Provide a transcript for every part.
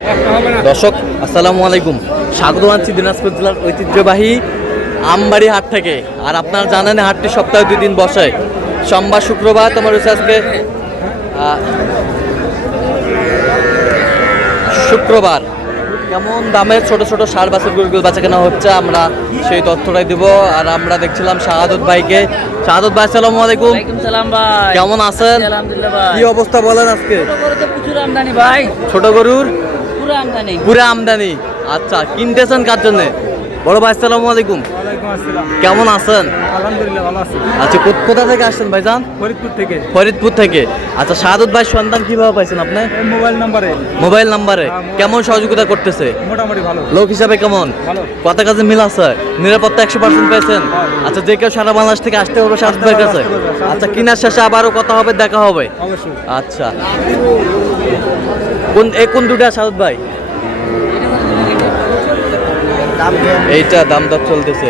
দর্শক আসসালামু আলাইকুম, স্বাগত জানাচ্ছি দিনাজপুর জেলার ঐতিহ্যবাহী আমবাড়ি হাট থেকে। আর আপনারা জানেন হাটটি সপ্তাহে 2 দিন বসে, সোমবার শুক্রবার। তোমার হচ্ছে আজকে শুক্রবার। কেমন দামের ছোট ছোট ষাঁড় বাছুর গরুগুলো বেচা কেনা হচ্ছে আমরা সেই তথ্যটাই দিব। আর আমরা দেখছিলাম শাহাদত ভাইকে। শাহাদত ভাই আসসালামু আলাইকুম। ওয়ালাইকুম সালাম ভাই, কেমন আছেন? আলহামদুলিল্লাহ ভাই। কি অবস্থা বলেন আজকে? ছোট গরুতে প্রচুর আমদানি ভাই, ছোট গরুর পুরো আমদানি। পুরা আমদানি। আচ্ছা, কিনতেছেন কার জন্য? বড় ভাই আসসালামু আলাইকুম। ওয়ালাইকুম আসসালাম। কেমন আছেন? আলহামদুলিল্লাহ ভালো আছি। আচ্ছা, কোথা থেকে আসছেন ভাইজান? ফরিদপুর থেকে। ফরিদপুর থেকে। আচ্ছা, শাহাদত ভাই সন্ধান কিভাবে পাইছেন আপনি? এই মোবাইল নাম্বারে মোবাইল নাম্বারে। কেমন সহযোগিতা করতেছে? মোটামুটি ভালো। লোক হিসাবে কেমন? ভালো। কথা কাজে মিল আছে? নিরাপত্তা 100% পেয়েছেন? আচ্ছা, যে কেউ সারা বাংলাদেশ থেকে আসতে হবে শাহাদত ভাইয়ের কাছে? আচ্ছা, কিনার শেষে আবারও কথা হবে, দেখা হবে। অবশ্যই। আচ্ছা, কোন দুটা শাহাদত ভাই? এইটা দাম দর চলতেছে।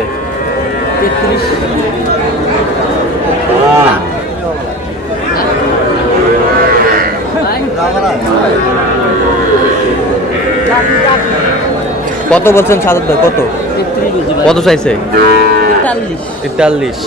কত বলছেন শাহাদত ভাই? কত কত চাইছে? 43।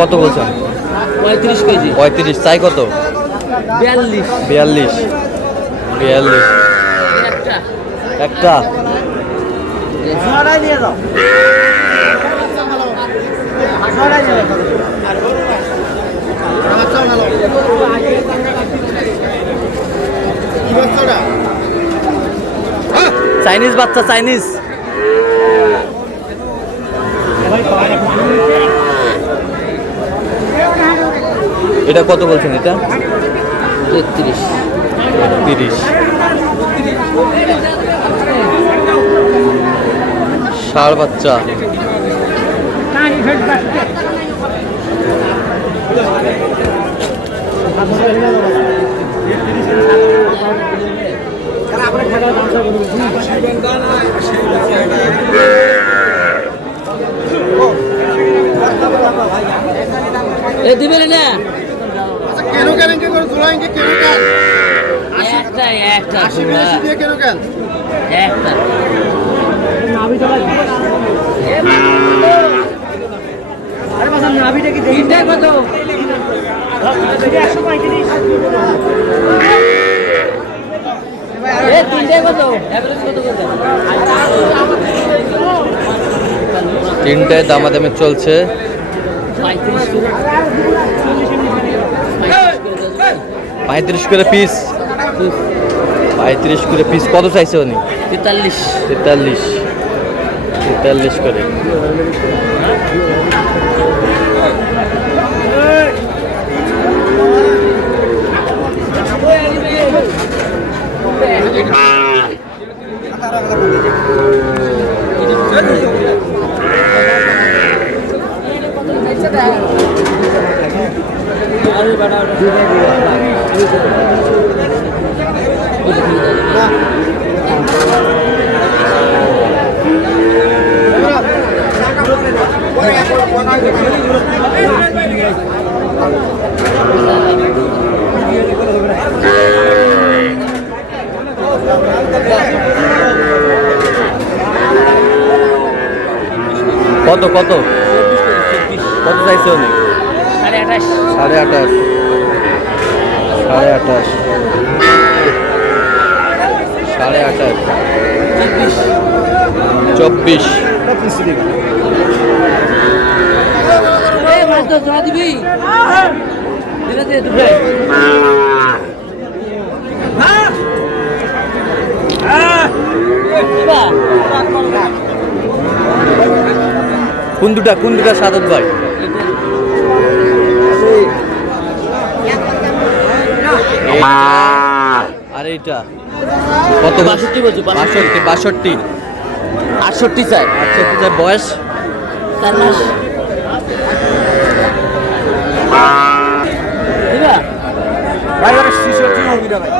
কত বলছেন? 35 কেজি। 35 চাই কত? 42 একটা। চাইনিজ বাচ্চা, চাইনিজ। এটা কত বলছেন? এটা 33। ষাঁড় বাচ্চা। এ দিবেন না? কেন ইনকে করে তোলাইনকে কেন কেন একটা 80 বেশি দিয়ে কেন কেন একটা। আরে বাবা নাভিটা কি দেখি? তিনটা কত? 135। এ তিনটা কত? এভারেজ কত করবে? তিনটায় দামাদামি চলছে। 35 করে পিস। 35 করে পিস। কত চাইছে উনি? 43 করে। কত চাইছে উনি? 28.5। 24। কোন দুটা শাহাদত ভাই? আর এইটা কত? 62 বলছো। 62। 68 চাই। 68 চাই। বয়স 4 মাস। দিবা? ভাই ওরা শিশু কি হবে ভাই?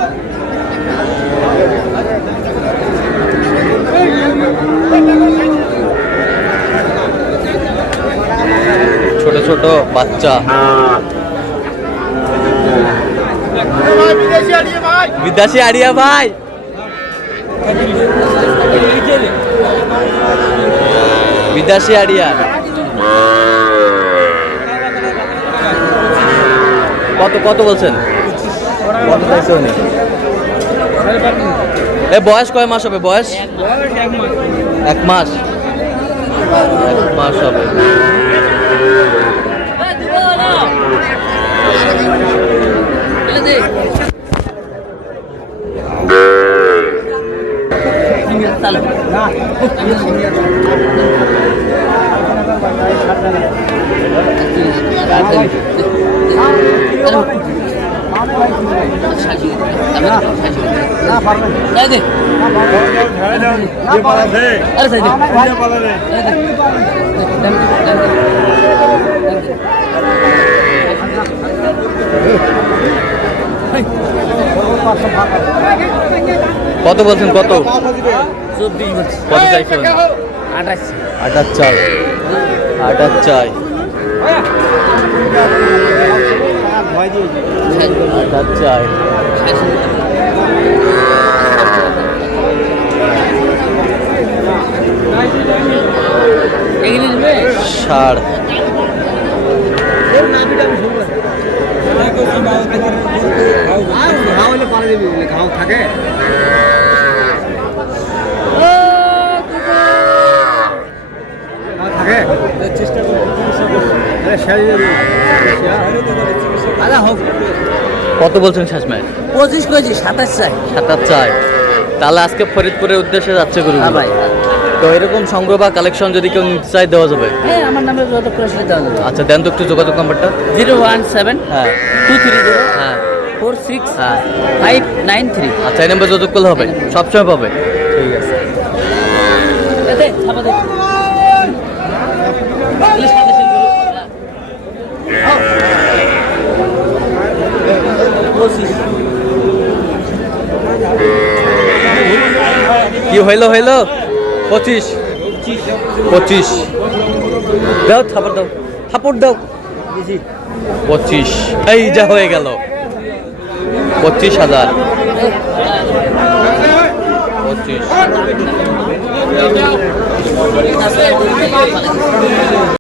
ছোট ছোট বাচ্চা। ভাই বিদেশি আনিয়ে ভাই বিদেশি আড়িয়া ভাই। বিদেশি আড়িয়া কত কত বলছেন? কত চাইছে উনি? এ বয়স কয় মাস হবে? বয়স 1 মাস। 1 মাস হবে। কত বলছেন? কত কত চাইছেন? 28 চাই। 28 চাই। 28 চাই। ষাড়। থাকে চেষ্টা কত বলছেন শেষমেশ? 25 কেজি 27 চাই। 27 চাই। তাহলে আজকে ফরিদপুরের উদ্দেশ্যে যাচ্ছে গরু। হ্যাঁ ভাই। তো এরকম সংগ্রহ বা কালেকশন যদি কেউ নিতে চাই দেওয়া যাবে? হ্যাঁ আমার নামে যত প্রশ্ন দেওয়া যাবে। আচ্ছা দেন তো একটু যোগাযোগ নাম্বারটা। 017 হ্যাঁ 230 হ্যাঁ 46 হ্যাঁ। 593। আচ্ছা এই নাম্বার যোগাযোগ করলে হবে? সবসময় পাবে। ঠিক আছে। দে ছাপা দে। কি হইলো হইলো? 25 দাও থাপড় দাও, থাপড় দাও। 25 এই যা হয়ে গেল। 25,000। 25